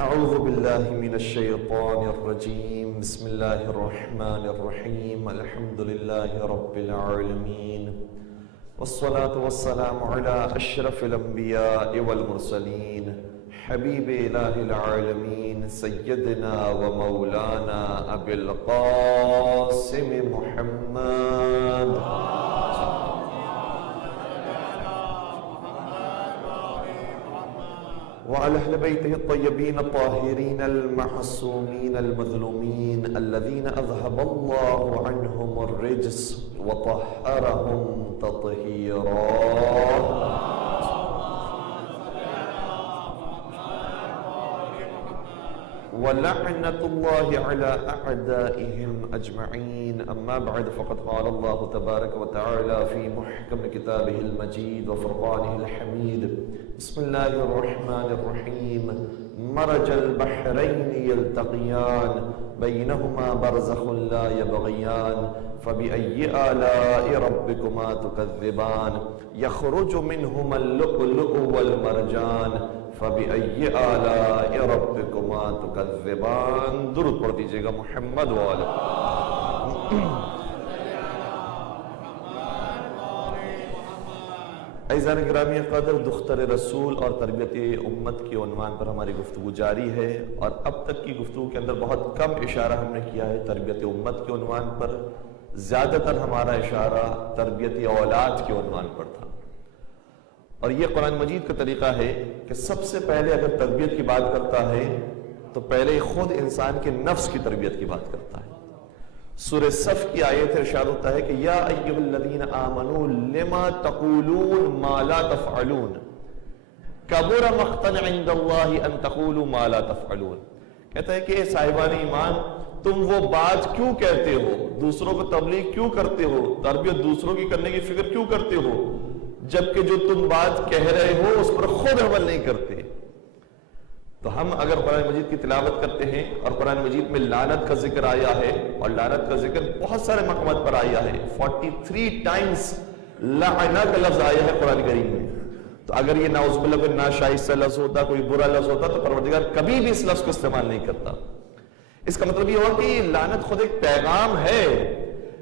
اعوذ باللہ من الشیطان الرجیم بسم اللہ الرحمن الرحیم الحمد للہ رب العالمین والصلاة والسلام علی اشرف الانبیاء والمرسلین حبیب الہ العالمین سیدنا و مولانا ابی القاسم محمد وعلى أهل بيته الطيبين الطاهرين المعصومين المظلومين الذين أذهب الله عنهم الرجس وطهرهم تطهيرا. ولعنة الله على أعدائهم أجمعين. أما بعد فقد قال الله تبارك وتعالى في محكم كتابه المجيد وفرقانه الحميد بسم الله الرحمن الرحيم مرج البحرين يلتقيان بينهما برزخ لا يبغيان فبأي آلاء ربكما تكذبان يخرج منهما اللؤلؤ والمرجان فبأي آلاء ربكما تكذبان. درود پڑھ دیجئے گا محمد وآلہ. عزیزان گرامی قدر، دختر رسول اور تربیت امت کے عنوان پر ہماری گفتگو جاری ہے، اور اب تک کی گفتگو کے اندر بہت کم اشارہ ہم نے کیا ہے تربیت امت کے عنوان پر. زیادہ تر ہمارا اشارہ تربیت اولاد کے عنوان پر تھا. اور یہ قرآن مجید کا طریقہ ہے کہ سب سے پہلے اگر تربیت کی بات کرتا ہے تو پہلے خود انسان کے نفس کی تربیت کی بات کرتا ہے. سورہ صف کی آیت ارشاد ہوتا ہے کہ یا ایھا الذین آمنوا لما تقولون ما لا تفعلون کبر مقتا عند اللہ ان تقولوا ما لا تفعلون. کہتا ہے کہ اے صاحبان ایمان، تم وہ بات کیوں کہتے ہو، دوسروں کو تبلیغ کیوں کرتے ہو، تربیت دوسروں کی کرنے کی فکر کیوں کرتے ہو، جبکہ جو تم بات کہہ رہے ہو اس پر خود عمل نہیں کرتے. تو ہم اگر قرآن مجید کی تلاوت کرتے ہیں اور قرآن مجید میں لعنت کا ذکر آیا ہے، اور لعنت کا ذکر بہت سارے مقامات پر آیا ہے، 43 ٹائمز لعنہ کا لفظ آیا ہے قرآن کریم میں. تو اگر یہ نعوذ باللہ کوئی ناشائستہ لفظ ہوتا، کوئی برا لفظ ہوتا، تو پروردگار کبھی بھی اس لفظ کو استعمال نہیں کرتا. اس کا مطلب یہ ہوا کہ یہ لعنت خود ایک پیغام ہے،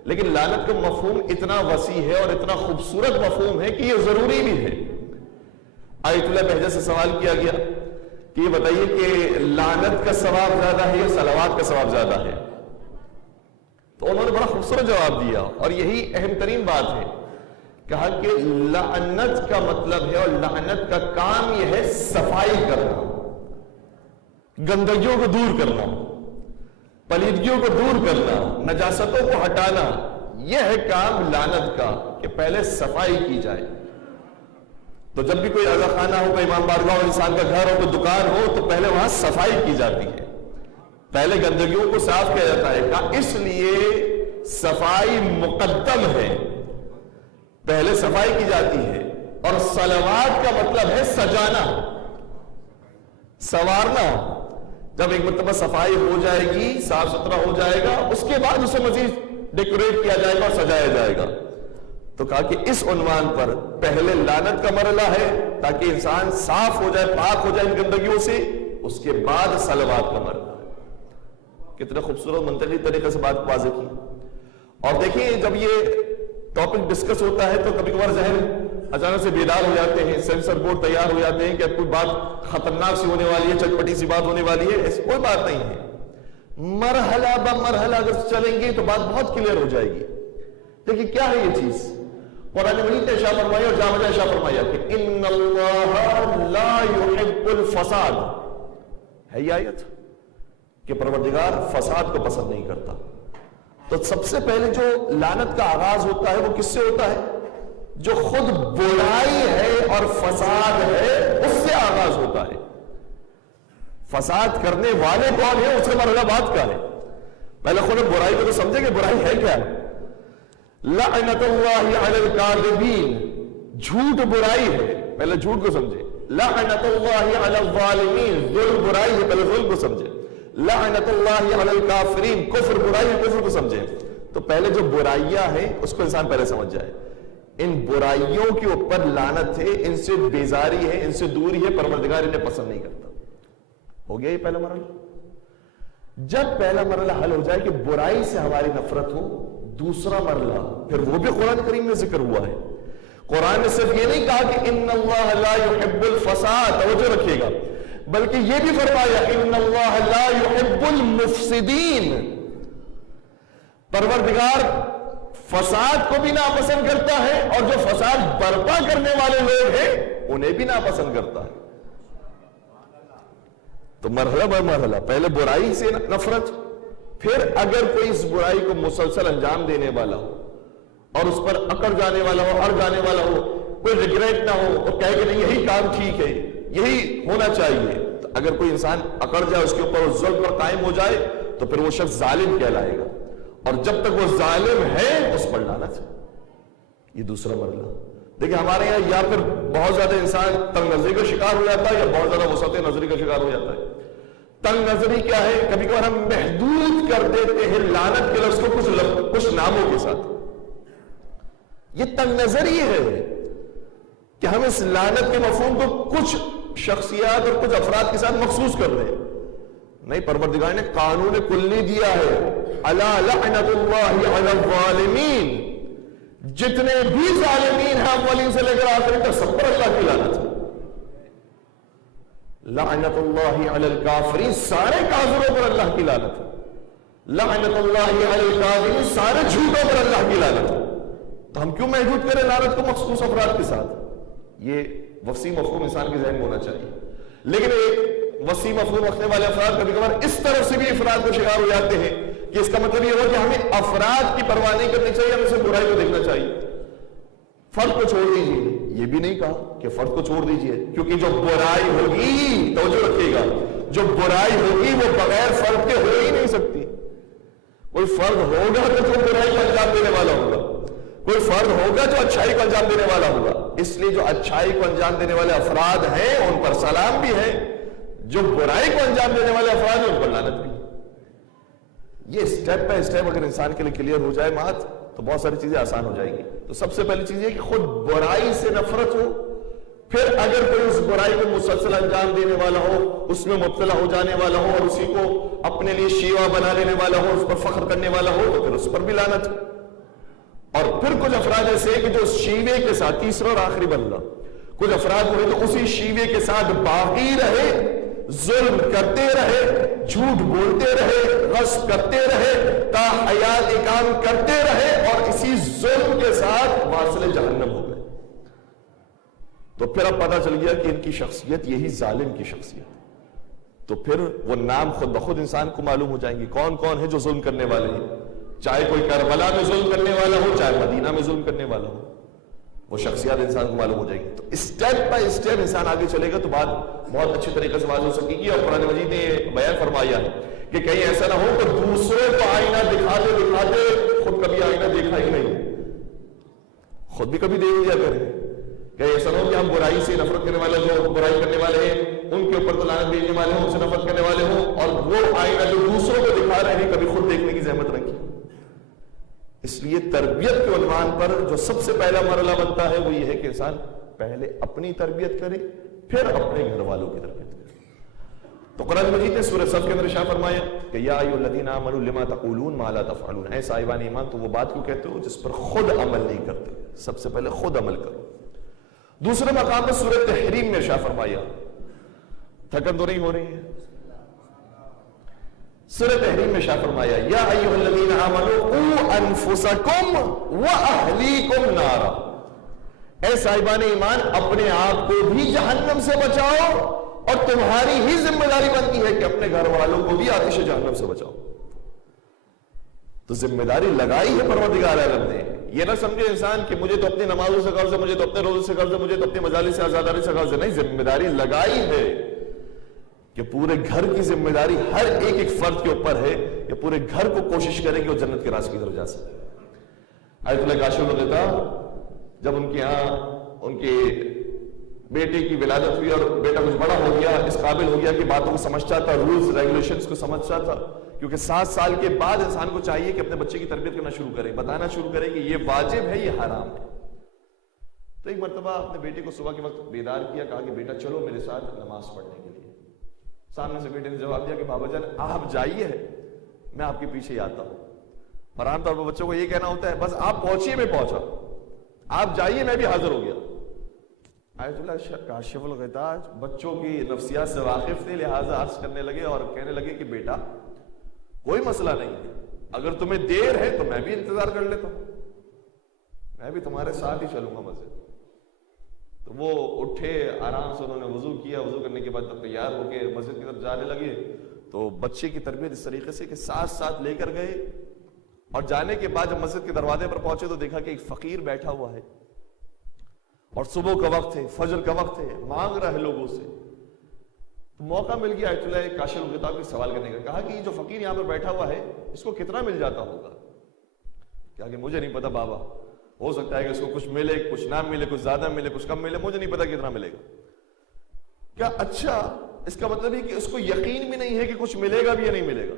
لیکن لعنت کا مفہوم اتنا وسیع ہے اور اتنا خوبصورت مفہوم ہے کہ یہ ضروری بھی ہے. آیت اللہ بہجہ سے سوال کیا گیا کہ یہ بتائیے کہ لعنت کا ثواب زیادہ ہے یا صلوات کا ثواب زیادہ ہے؟ تو انہوں نے بڑا خوبصورت جواب دیا، اور یہی اہم ترین بات ہے. کہا کہ لعنت کا مطلب ہے، اور لعنت کا کام یہ ہے صفائی کرنا، گندگیوں کو دور کرنا، پلیدگیوں کو دور کرنا، نجاستوں کو ہٹانا. یہ ہے کام لعنت کا کہ پہلے صفائی کی جائے. تو جب بھی کوئی عزا خانہ ہو، کوئی امام بارگاہ ہو، انسان کا گھر ہو، کوئی دکان ہو، تو پہلے وہاں صفائی کی جاتی ہے، پہلے گندگیوں کو صاف کیا جاتا ہے. کہا اس لیے صفائی مقدم ہے، پہلے صفائی کی جاتی ہے. اور صلوات کا مطلب ہے سجانا، سنوارنا. جب ایک مرتبہ صفائی ہو جائے گی، صاف ستھرا ہو جائے گا، اس کے بعد اسے مزید ڈیکوریٹ کیا جائے گا اور سجایا جائے گا. تو کہا کہ اس عنوان پر پہلے لعنت کا مرحلہ ہے تاکہ انسان صاف ہو جائے، پاک ہو جائے ان گندگیوں سے، اس کے بعد صلوات کا مرحلہ ہے. کتنے خوبصورت منطقی طریقے سے بات واضح کی. اور دیکھیں جب یہ ٹاپک ڈسکس ہوتا ہے تو کبھی کبھار ذہن اچانک سے بیدار ہو جاتے ہیں، سینسر بورڈ تیار ہو جاتے ہیں کہ اب کوئی بات خطرناک سی ہونے والی ہے، چٹپٹی سی بات ہونے والی ہے. ایسی کوئی بات نہیں ہے. مرحلہ بمرحلہ اگر چلیں گے تو بات بہت کلیئر ہو جائے گی. دیکھیں کیا ہے یہ چیز. قرآن مجید نے ارشاد فرمایا اور جامع ارشاد فرمایا کہ ان اللہ لا يحب الفساد. ہے یہ آیت کہ پروردگار فساد کو پسند نہیں کرتا. تو سب سے پہلے جو لعنت کا آغاز ہوتا ہے وہ کس سے ہوتا ہے؟ جو خود برائی ہے اور فساد ہے اس سے آغاز ہوتا ہے. فساد کرنے والے کون ہیں، اس کا مرحلہ بات کا ہے. پہلے خود برائی کو تو سمجھے کہ برائی ہے کیا. لعنت اللہ علی الکاذبین، جھوٹ برائی ہے، پہلے جھوٹ کو سمجھے. لعنت اللہ علی الظالمین، ظلم برائی ہے، پہلے ظلم کو سمجھے. لعنت اللہ علی الکافرین، کفر برائی ہے، کفر کو سمجھے. تو پہلے جو برائیاں ہیں اس کو انسان پہلے سمجھ جائے. ان برائیوں کے اوپر لعنت ہے، ان سے بیزاری ہے، ان سے دوری ہے، پروردگار انہیں پسند نہیں کرتا. ہو گیا یہ پہلا مرحلہ. جب پہلا مرحلہ حل ہو جائے کہ برائی سے ہماری نفرت ہو، دوسرا مرحلہ پھر وہ بھی قرآن کریم میں ذکر ہوا ہے. قرآن نے صرف یہ نہیں کہا کہ ان اللہ لا يحب الفساد، توجہ رکھیے گا، بلکہ یہ بھی فرمایا ان اللہ لا يحب المفسدین. پروردگار فساد کو بھی ناپسند کرتا ہے اور جو فساد برپا کرنے والے لوگ ہیں انہیں بھی ناپسند کرتا ہے. تو مرحلہ بر مرحلہ، پہلے برائی سے نفرت، پھر اگر کوئی اس برائی کو مسلسل انجام دینے والا ہو اور اس پر اکڑ جانے والا ہو، اڑ جانے والا ہو، کوئی ریگریٹ نہ ہو اور کہے کہ نہیں یہی کام ٹھیک ہے، یہی ہونا چاہیے، تو اگر کوئی انسان اکڑ جائے، اس کے اوپر اس ظلم پر قائم ہو جائے، تو پھر وہ شخص ظالم کہلائے گا. اور جب تک وہ ظالم ہے اس پر لعنت. یہ دوسرا مرحلہ. دیکھیں ہمارے یہاں یا پھر بہت زیادہ انسان تنگ نظری کا شکار ہو جاتا ہے یا بہت زیادہ وسعت نظری کا شکار ہو جاتا ہے. تنگ نظری کیا ہے؟ کبھی کبھار ہم محدود کر دیتے ہیں لعنت کے لفظ کو کچھ ناموں کے ساتھ. یہ تنگ نظری ہے کہ ہم اس لعنت کے مفہوم کو کچھ شخصیات اور کچھ افراد کے ساتھ مخصوص کر رہے ہیں. نہیں، پروردگار نے قانون کلی دیا ہے، الا لعنت اللہ علی الظالمین. جتنے بھی ظالمین ہیں اولین سے لے کر آخر تک سب پر اللہ کی لعنت ہے. لعنت اللہ علی الکافرین، سارے کافروں پر اللہ کی لعنت ہے. لعنت اللہ علی الکاذبین، سارے جھوٹوں پر اللہ کی لعنت ہے. تو ہم کیوں محدود کریں لعنت کو مخصوص افراد کے ساتھ؟ یہ وسیع مفہوم انسان کے ذہن میں ہونا چاہیے. لیکن ایک وسیع مفہوم رکھنے والے افراد کبھی کبھار اس طرف سے بھی افراد کو شکار ہو جاتے ہیں کہ اس کا مطلب یہ ہوا کہ ہمیں افراد کی پرواہ نہیں کرنی چاہیے، ہمیں صرف برائی کو دیکھنا چاہیے. فرد کو چھوڑ دیجیے، یہ بھی نہیں کہا کہ فرد کو چھوڑ دیجیے، کیونکہ جو برائی ہوگی، توجہ رکھیے گا، جو برائی ہوگی وہ بغیر فرد کے ہو ہی نہیں سکتی. کوئی فرد ہوگا تو جو برائی کو انجام دینے والا ہوگا، کوئی فرد ہوگا جو اچھائی کو انجام دینے والا ہوگا. اس لیے جو اچھائی کو انجام دینے والے افراد ہیں ان پر سلام بھی ہے، جو برائی کو انجام دینے والے افراد ہیں ان پر لعنت بھی. یہ سٹیپ بائی سٹیپ اگر انسان کے لیے کلیئر ہو جائے بات تو بہت ساری چیزیں آسان ہو جائیں گی. تو سب سے پہلی چیز یہ کہ خود برائی سے نفرت ہو، پھر اگر کوئی اس برائی کو مسلسل انجام دینے والا ہو، اس میں مبتلا ہو جانے والا ہو اور اسی کو اپنے لیے شیوا بنا لینے والا ہو، اس پر فخر کرنے والا ہو، تو پھر اس پر بھی لعنت. اور پھر کچھ افراد ایسے ہیں کہ جو شیوے کے ساتھ، تیسرا اور آخری بندہ، کچھ افراد ہوئے تو اسی شیوے کے ساتھ باقی رہے، ظلم کرتے رہے، جھوٹ بولتے رہے، غصب کرتے رہے، تا حیات کام کرتے رہے اور اسی ظلم کے ساتھ واصل جہنم ہو گئے. تو پھر اب پتا چل گیا کہ ان کی شخصیت یہی ظالم کی شخصیت. تو پھر وہ نام خود بخود انسان کو معلوم ہو جائیں گے کون کون ہے جو ظلم کرنے والے ہیں. چاہے کوئی کربلا میں ظلم کرنے والا ہو، چاہے مدینہ میں ظلم کرنے والا ہو، وہ شخصیات انسان کو معلوم ہو جائیں گی. تو اسٹیپ بائی اسٹیپ انسان آگے چلے گا تو بات بہت اچھی طریقے سے واضح ہو سکے گی. اور قرآن مجید نے بیان فرمایا ہے کہ کہیں ایسا نہ ہو کہ دوسروں کو آئینہ دکھاتے دکھاتے خود کبھی آئینہ دیکھا ہی نہیں، خود بھی کبھی دیکھ لیا کریں. کہیں ایسا نہ ہو کہ ہم برائی سے نفرت کرنے والے، جو برائی کرنے والے ہیں ان کے اوپر تو لعنت بھیجنے والے ہوں، ان سے نفرت کرنے والے ہوں، اور وہ آئینہ جو دوسروں کو دکھا رہے ہیں کبھی خود دیکھنے کی زحمت رکھی. اس لیے تربیت کے عنوان پر جو سب سے پہلا مرحلہ بنتا ہے وہ یہ ہے کہ انسان پہلے اپنی تربیت کرے، پھر اپنے گھر والوں کی تربیت کرے. تو قرآن مجید نے سورہ صف کے اندر ارشاد فرمایا کہ یا ایھا الذین آمنوا لما تقولون ما لا تفعلون، اے صاحبان ایمان تو وہ بات کیوں کہتے ہو جس پر خود عمل نہیں کرتے. سب سے پہلے خود عمل کرو. دوسرے مقام پر سورہ تحریم میں ارشاد فرمایا، تھکن تو نہیں ہو رہی ہے؟ سورہ تحریم میں ارشاد فرمایا یا ایھا الذین آمنوا قوا انفسکم واہلیکم نارا، اے صاحبان ایمان اپنے آپ کو بھی جہنم سے بچاؤ اور تمہاری ہی ذمہ داری بنتی ہے کہ اپنے گھر والوں کو بھی آتش جہنم سے بچاؤ. تو ذمہ داری لگائی ہے پروردگار عالم نے. یہ نہ سمجھے انسان کہ مجھے تو اپنی نمازوں سے قرض ہے، مجھے تو اپنے روزوں سے قرض ہے، مجھے تو اپنی مجالس سے آزاداری سے قرض ہے. نہیں، ذمہ داری لگائی ہے کہ پورے گھر کی ذمہ داری ہر ایک فرد کے اوپر ہے کہ پورے گھر کو کوشش کریں کہ وہ جنت کے راستے کی طرف جا سکے. آیت اللہ کاشف ہوتا جب ان کے ہاں ان کے بیٹے کی ولادت ہوئی اور بیٹا کچھ بڑا ہو گیا، اس قابل ہو گیا کہ باتوں کو سمجھتا تھا، رولز ریگولیشنز کو سمجھتا تھا، کیونکہ 7 سال کے بعد انسان کو چاہیے کہ اپنے بچے کی تربیت کرنا شروع کرے، بتانا شروع کرے کہ یہ واجب ہے، یہ حرام ہے. تو ایک مرتبہ اپنے بیٹے کو صبح کے وقت بیدار کیا، کہا کہ بیٹا چلو میرے ساتھ نماز پڑھنے کے لیے. سامنے سے بیٹے نے جواب دیا کہ بابا جان آپ جائیے، میں آپ کے پیچھے ہی آتا ہوں. اور عام طور پر بچوں کو یہ کہنا ہوتا ہے بس آپ پہنچیے میں پہنچا، آپ جائیے میں بھی حاضر ہو گیا. آیت اللہ کاشف الغطاء بچوں کی نفسیات سے واقف تھے، لہٰذا عرض کرنے لگے اور کہنے لگے کہ بیٹا کوئی مسئلہ نہیں ہے، اگر تمہیں دیر ہے تو میں بھی انتظار کر لیتا ہوں، میں بھی تمہارے ساتھ ہی چلوں گا مسجد. تو وہ اٹھے، آرام سے انہوں نے وضو کیا، وضو کرنے کے بعد تیار ہو کے مسجد کی طرف جانے لگے. تو بچے کی تربیت اس طریقے سے کہ ساتھ ساتھ لے کر گئے، اور جانے کے بعد جب مسجد کے دروازے پر پہنچے تو دیکھا کہ ایک فقیر بیٹھا ہوا ہے اور صبح کا وقت ہے، فجر کا وقت ہے، مانگ رہا ہے لوگوں سے. تو موقع مل گیا آیت اللہ کاشف الغطاء کو سوال کرنے کا. کہا کہ یہ جو فقیر یہاں پر بیٹھا ہوا ہے اس کو کتنا مل جاتا ہوگا؟ کہا کہ مجھے نہیں پتا بابا، ہو سکتا ہے کہ اس کو کچھ ملے، کچھ نہ ملے، کچھ زیادہ ملے، کچھ کم ملے، مجھے نہیں پتا کتنا ملے گا. کیا اچھا اس کا مطلب ہے کہ اس کو یقین بھی نہیں ہے کہ کچھ ملے گا بھی یا نہیں ملے گا؟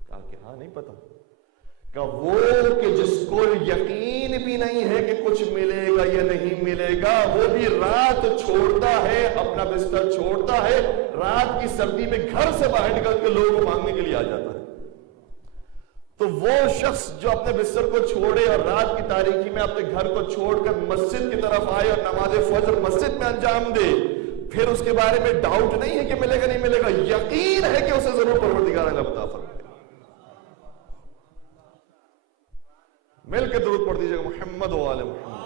کہا کہ ہاں نہیں پتا. کہ وہ کہ جس کو یقین بھی نہیں ہے کہ کچھ ملے گا یا نہیں ملے گا، وہ بھی رات چھوڑتا ہے، اپنا بستر چھوڑتا ہے، رات کی سردی میں گھر سے باہر نکل کے لوگوں کو مانگنے کے لیے آ جاتا ہے. تو وہ شخص جو اپنے بستر کو چھوڑے اور رات کی تاریکی میں اپنے گھر کو چھوڑ کر مسجد کی طرف آئے اور نماز فجر مسجد میں انجام دے، پھر اس کے بارے میں ڈاؤٹ نہیں ہے کہ ملے گا نہیں ملے گا، یقین ہے کہ اسے ضرور پروردگار اللہ عطا فرمائے. مل کے درود پڑھ دیجیے گا محمد و آل محمد.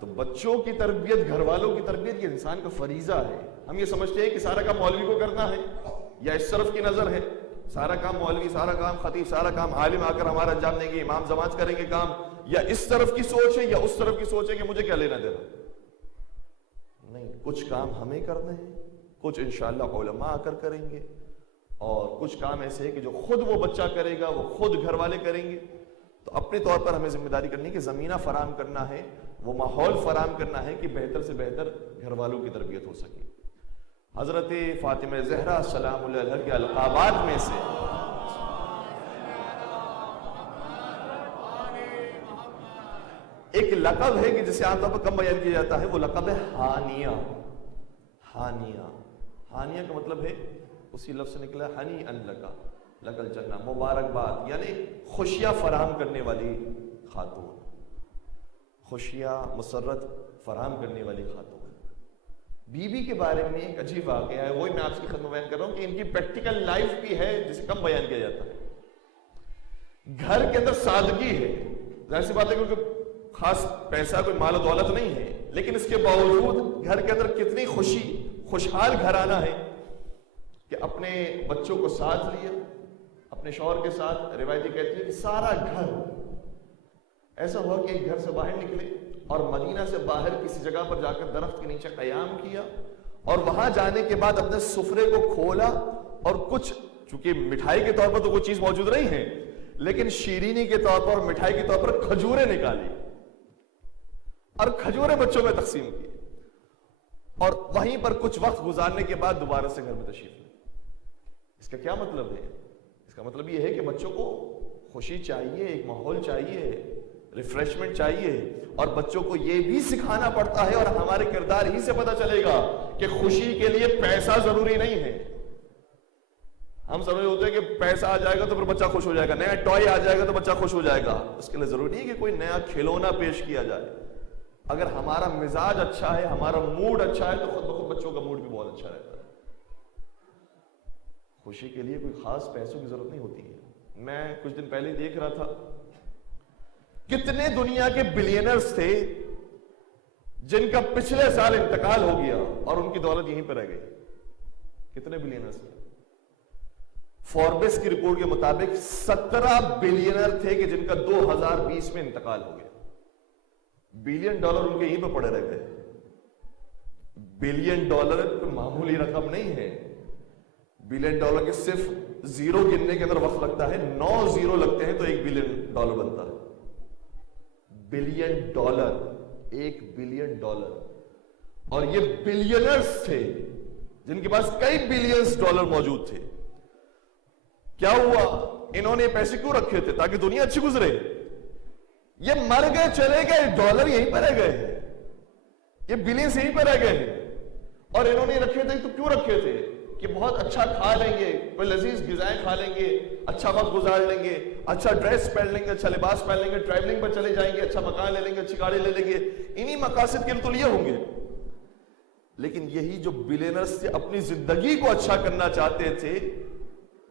تو بچوں کی تربیت، گھر والوں کی تربیت یہ انسان کا فریضہ ہے. ہم یہ سمجھتے ہیں کہ سارا کام مولوی کو کرنا ہے، یا اس طرف کی نظر ہے سارا کام مولوی، سارا کام خطیب، سارا کام عالم آ کر ہمارا انجام دیں گے، امام جماعت کریں گے کام، یا اس طرف کی سوچ ہے یا اس طرف کی سوچ ہے کہ مجھے کیا لینا دینا. نہیں، کچھ کام ہمیں کرنے ہیں، کچھ انشاءاللہ علماء آ کر کریں گے، اور کچھ کام ایسے ہے کہ جو خود وہ بچہ کرے گا، وہ خود گھر والے کریں گے. تو اپنے طور پر ہمیں ذمہ داری کرنی ہے کہ زمینہ فراہم کرنا ہے، وہ ماحول فراہم کرنا ہے کہ بہتر سے بہتر گھر والوں کی تربیت ہو سکے. حضرت فاطمہ زہرا سلام اللہ علیہا کے القابات میں سے ایک لقب ہے کہ جسے عام طور پر کم بیان کیا جاتا ہے، وہ لقب ہے ہانیہ. ہانیہ، ہانیہ کا مطلب ہے، اسی لفظ سے نکلا ہنی ان لکا، لکل جنہ، مبارکباد، یعنی خوشیاں فراہم کرنے والی خاتون، خوشیاں مسرت فراہم کرنے والی خاتون. بی بی کے بارے میں ایک عجیب واقعہ ہے، وہی میں آپ کی خدمت بیان کر رہا ہوں کہ ان کی پریکٹیکل لائف بھی ہے جسے کم بیان کیا جاتا ہے. گھر کے اندر سادگی ہے، ظاہر سی بات ہے کیونکہ خاص پیسہ کوئی مال و دولت نہیں ہے، لیکن اس کے باوجود گھر کے اندر کتنی خوشی، خوشحال گھرانہ ہے کہ اپنے بچوں کو ساتھ لیا، اپنے شوہر کے ساتھ. روایتی کہتی ہے کہ سارا گھر ایسا ہوا کہ ایک گھر سے باہر نکلے اور مدینہ سے باہر کسی جگہ پر جا کر درخت کے نیچے قیام کیا، اور وہاں جانے کے بعد اپنے سفرے کو کھولا اور کچھ، چونکہ مٹھائی کے طور پر تو کوئی چیز موجود نہیں ہے، لیکن شیرینی کے طور پر، مٹھائی کے طور پر کھجوریں نکالی اور کھجوریں بچوں میں تقسیم کی، اور وہیں پر کچھ وقت گزارنے کے بعد دوبارہ سے گھر میں تشریف لے. اس کا کیا مطلب ہے؟ اس کا مطلب یہ ہے کہ بچوں کو خوشی چاہیے، ایک ماحول چاہیے، ریفریشمنٹ چاہیے، اور بچوں کو یہ بھی سکھانا پڑتا ہے، اور ہمارے کردار ہی سے پتہ چلے گا کہ خوشی کے لیے پیسہ ضروری نہیں ہے. ہم سمجھ ہوتے ہیں کہ پیسہ آ جائے گا تو پھر بچہ خوش ہو جائے گا، نیا ٹوائے آ جائے گا تو بچہ خوش ہو جائے گا. اس کے لیے ضروری نہیں ہے کہ کوئی نیا کھلونا پیش کیا جائے. اگر ہمارا مزاج اچھا ہے، ہمارا موڈ اچھا ہے، تو خود بخود بچوں کا موڈ بھی بہت اچھا رہتا ہے. خوشی کے لیے کوئی خاص پیسوں کی ضرورت نہیں ہوتی ہے. میں کچھ دن پہلے دیکھ رہا تھا کتنے دنیا کے بلینرز تھے جن کا پچھلے سال انتقال ہو گیا اور ان کی دولت یہیں پہ رہ گئی. کتنے بلینرز تھے؟ فوربس کی رپورٹ کے مطابق 17 بلینر تھے کہ جن کا 2020 میں انتقال ہو گیا. بلین ڈالر ان کے یہیں پہ پڑے رہ گئے. بلین ڈالر کوئی معمولی رقم نہیں ہے. بلین ڈالر کے صرف زیرو گننے کے اندر وقت لگتا ہے، 9 زیرو لگتے ہیں تو 1 بلین ڈالر بنتا ہے. Billion dollar, 1 billion dollar. اور یہ بلینرز تھے جن کے پاس کئی بلینز ڈالر موجود تھے. کیا ہوا؟ انہوں نے پیسے کیوں رکھے تھے؟ تاکہ دنیا اچھی گزرے. یہ مر گئے چلے گئے، ڈالر یہیں پر رہ گئے، یہ بلینس یہیں پر رہ گئے، اور انہوں نے رکھے تھے تو کیوں رکھے تھے؟ کہ بہت اچھا کھا لیں گے، کوئی لذیذ غذائیں کھا لیں گے، اچھا وقت گزار لیں گے، اچھا ڈریس پہن لیں گے، اچھا لباس پہن لیں گے، ٹریولنگ پر چلے جائیں گے، اچھا مکان لے لیں گے، اچھی گاڑی لے لیں گے، انہی مقاصد کے لیے تو لیے ہوں گے۔ لیکن یہی جو بلینرز سے اپنی زندگی کو اچھا کرنا چاہتے تھے،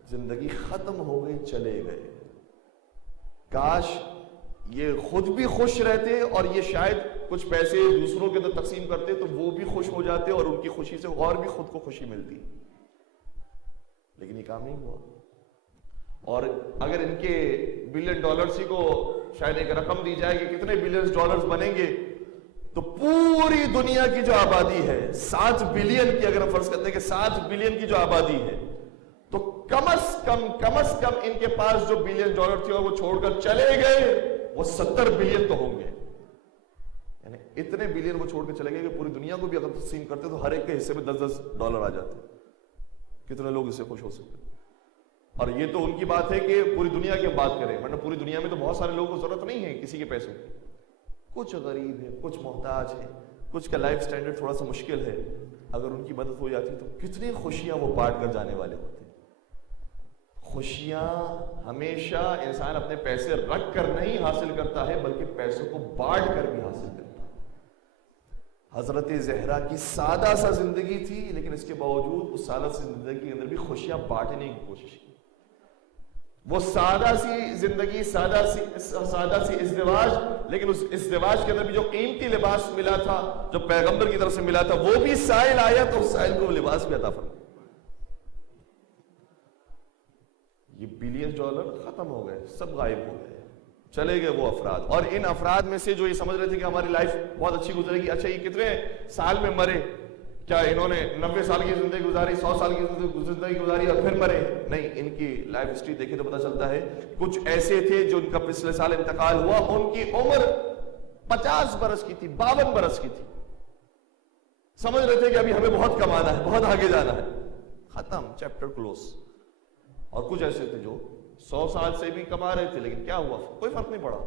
زندگی ختم ہو گئی، چلے گئے۔ کاش یہ خود بھی خوش رہتے اور یہ شاید کچھ پیسے دوسروں کے اندر تقسیم کرتے تو وہ بھی خوش ہو جاتے اور ان کی خوشی سے اور بھی خود کو خوشی ملتی، لیکن یہ کام نہیں ہوا۔ اور اگر ان کے بلین ڈالرز کو شاید ایک رقم دی جائے کہ کتنے بلین ڈالرز بنیں گے، تو پوری دنیا کی جو آبادی ہے 7 بلین کی، اگر ہم فرض کرتے ہیں کہ 7 بلین کی جو آبادی ہے، تو کم از کم ان کے پاس جو بلین ڈالر تھے اور وہ چھوڑ کر چلے گئے وہ 70 بلین تو ہوں گے۔ یعنی اتنے بلین وہ چھوڑ کے چلے گئے کہ پوری دنیا کو بھی اگر تقسیم کرتے تو ہر ایک کے حصے میں 10-10 ڈالر آ جاتے۔ کتنے لوگ اس سے خوش ہو سکتے؟ اور یہ تو ان کی بات ہے کہ پوری دنیا کی ہم بات کریں، ورنہ پوری دنیا میں تو بہت سارے لوگوں کو ضرورت نہیں ہے کسی کے پیسوں کی، کچھ غریب ہے، کچھ محتاج ہے، کچھ کا لائف سٹینڈرڈ تھوڑا سا مشکل ہے، اگر ان کی مدد ہو جاتی تو کتنی خوشیاں وہ بانٹ کر جانے والے ہوتے۔ خوشیاں ہمیشہ انسان اپنے پیسے رکھ کر نہیں حاصل کرتا ہے، بلکہ پیسوں کو بانٹ کر بھی حاصل کرتا ہے۔ حضرت زہرا کی سادہ سا زندگی تھی، لیکن اس کے باوجود اس سادہ سی زندگی کے اندر بھی خوشیاں بانٹنے کی کوشش کی۔ وہ سادہ سی زندگی، سادہ سی ازدواج، لیکن اس ازدواج کے اندر بھی جو قیمتی لباس ملا تھا، جو پیغمبر کی طرف سے ملا تھا، وہ بھی سائل آیا تو اس سائل کو وہ لباس بھی عطا فرمایا۔ یہ بلین ڈالر ختم ہو گئے، سب غائب ہو گئے، چلے گئے وہ افراد۔ اور ان افراد میں سے جو یہ سمجھ رہے تھے کہ ہماری لائف بہت اچھی گزرے گی، اچھا یہ کتنے سال میں مرے؟ کیا انہوں نے 90 سال کی زندگی گزاری، 100 سال کی زندگی گزاری اور پھر مرے؟ نہیں، ان کی لائف ہسٹری دیکھیں تو پتہ چلتا ہے کچھ ایسے تھے جو ان کا پچھلے سال انتقال ہوا، ان کی عمر 50 برس کی تھی، 52 برس کی تھی، سمجھ رہے تھے کہ ابھی ہمیں بہت کمانا ہے، بہت آگے جانا ہے، ختم، چیپٹر کلوز۔ اور کچھ ایسے تھے جو 100 سال سے بھی کما رہے تھے، لیکن کیا ہوا؟ کوئی فرق نہیں پڑا،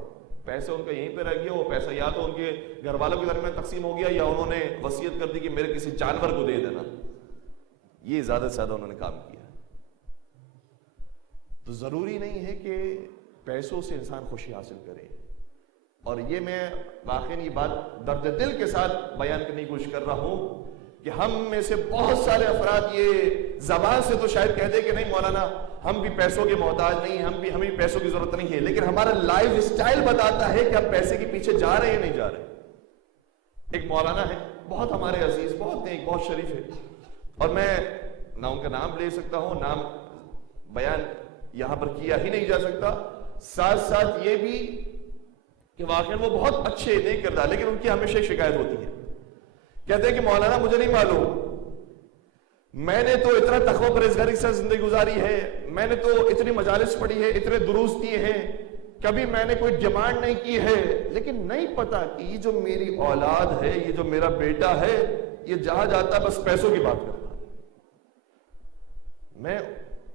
پیسے ان کا یہیں پہ رہ گیا، وہ پیسہ یا تو ان کے گھر والوں کے درمیان تقسیم ہو گیا، یا انہوں نے وصیت کر دی کہ میرے کسی جانور کو دے دینا۔ یہ زیادہ سے زیادہ انہوں نے کام کیا۔ تو ضروری نہیں ہے کہ پیسوں سے انسان خوشی حاصل کرے، اور یہ میں واقعی یہ بات درد دل کے ساتھ بیان کرنے کی کوشش کر رہا ہوں کہ ہم میں سے بہت سارے افراد یہ زبان سے تو شاید کہہ دیں کہ نہیں مولانا ہم بھی پیسوں کے محتاج نہیں، ہمیں پیسوں کی ضرورت نہیں ہے، لیکن ہمارا لائف سٹائل بتاتا ہے کہ ہم پیسے کے پیچھے جا رہے ہیں نہیں جا رہے۔ ایک مولانا ہے، بہت ہمارے عزیز، بہت نیک، بہت شریف ہے، اور میں نہ ان کا نام لے سکتا ہوں، نام بیان یہاں پر کیا ہی نہیں جا سکتا، ساتھ ساتھ یہ بھی کہ واقعی وہ بہت اچھے نیک کردار، لیکن ان کی ہمیشہ شکایت ہوتی ہے، کہتے ہیں کہ مولانا مجھے نہیں معلوم، میں نے تو اتنا تقوی پرہیزگاری کے ساتھ زندگی گزاری ہے، میں نے تو اتنی مجالس پڑھی ہے، اتنے دروس دیے ہیں، کبھی میں نے کوئی ڈیمانڈ نہیں کی ہے، لیکن نہیں پتا کہ یہ جو میری اولاد ہے، یہ جو میرا بیٹا ہے، یہ جہاں جاتا بس پیسوں کی بات کرتا ہے۔ میں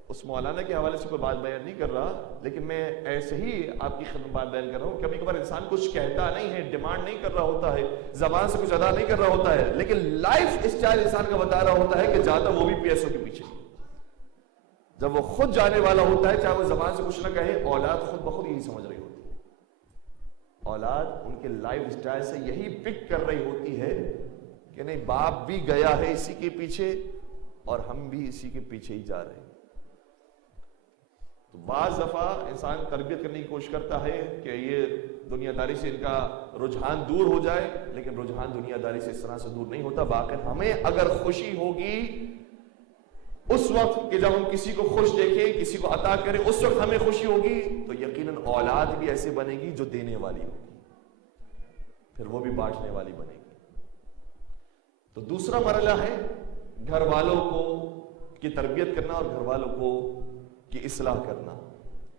اس مولانا کے حوالے سے کوئی بات بیان نہیں کر رہا، لیکن میں ایسے ہی آپ کی خدمت بات بیان کر رہا ہوں۔ کبھی کبھار انسان کچھ کہتا نہیں ہے، ڈیمانڈ نہیں کر رہا ہوتا ہے، زبان سے کچھ ادا نہیں کر رہا ہوتا ہے، لیکن لائف اسٹائل انسان کا بتا رہا ہوتا ہے کہ جاتا وہ بھی پیسوں کے پیچھے۔ جب وہ خود جانے والا ہوتا ہے، چاہے وہ زبان سے کچھ نہ کہے، اولاد خود بخود یہی سمجھ رہی ہوتی ہے، اولاد ان کے لائف اسٹائل سے یہی پک کر رہی ہوتی ہے کہ نہیں باپ بھی گیا ہے اسی کے پیچھے اور ہم بھی اسی کے پیچھے ہی جا رہے ہیں۔ تو بعض دفعہ انسان تربیت کرنے کی کوشش کرتا ہے کہ یہ دنیا داری سے ان کا رجحان دور ہو جائے، لیکن رجحان دنیا داری سے اس طرح سے دور نہیں ہوتا۔ واقعی ہمیں اگر خوشی ہوگی اس وقت کہ جب ہم کسی کو خوش دیکھیں، کسی کو عطا کریں، اس وقت ہمیں خوشی ہوگی، تو یقیناً اولاد بھی ایسے بنے گی جو دینے والی ہوگی، پھر وہ بھی بانٹنے والی بنے گی۔ تو دوسرا مرحلہ ہے گھر والوں کو کی تربیت کرنا اور گھر والوں کو کی اصلاح کرنا۔